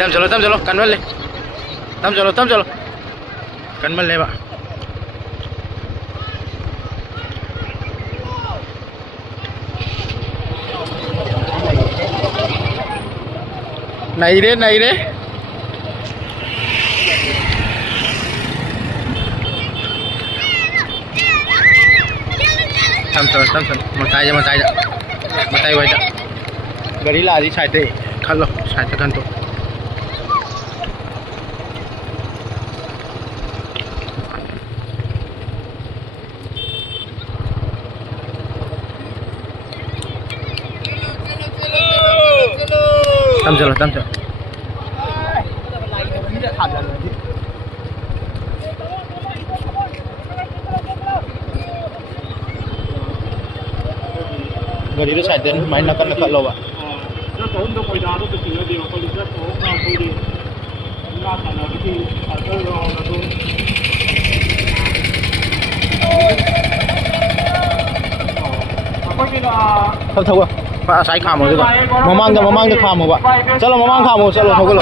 Tam chalo kan le tam chalo kan le ba này đấy tam chalo matai vậy đó gari là gì sai thế khăn lo sai thế khăn to tam chalo gari itu sai thế main nakan lo ba thâu à sai khám rồi bạn mang được khám rồi bạn chalo mang khám rồi chalo thâu cái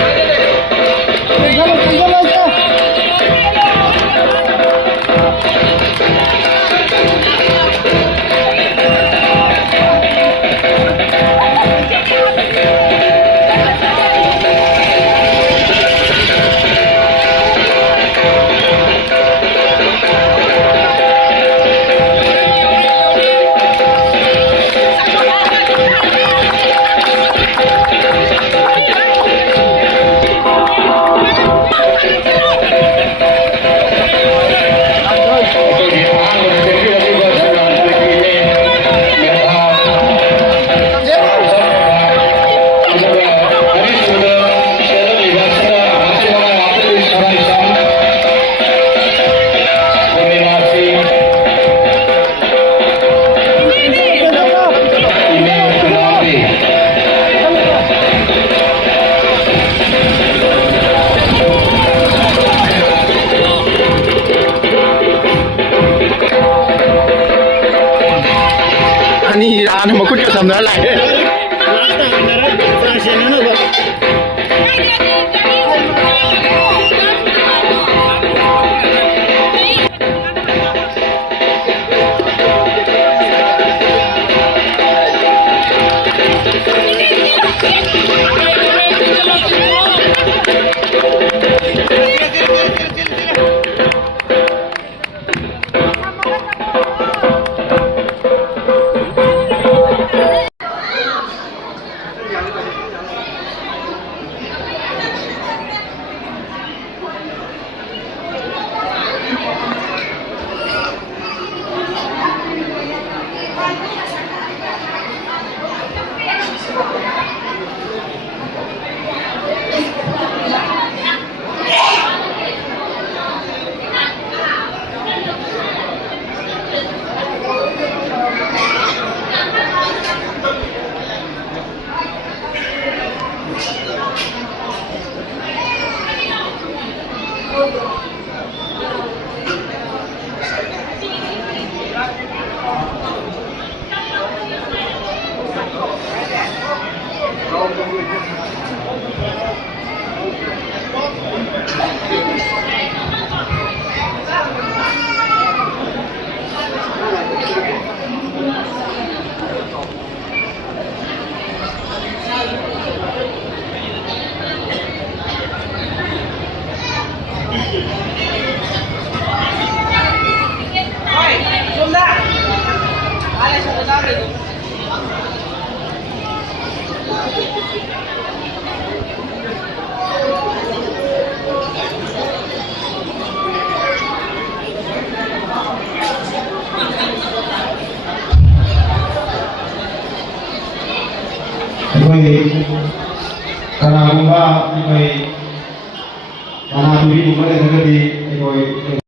Ani ano makut ka samna lai karena apa? Karena tujuh umur yang terjadi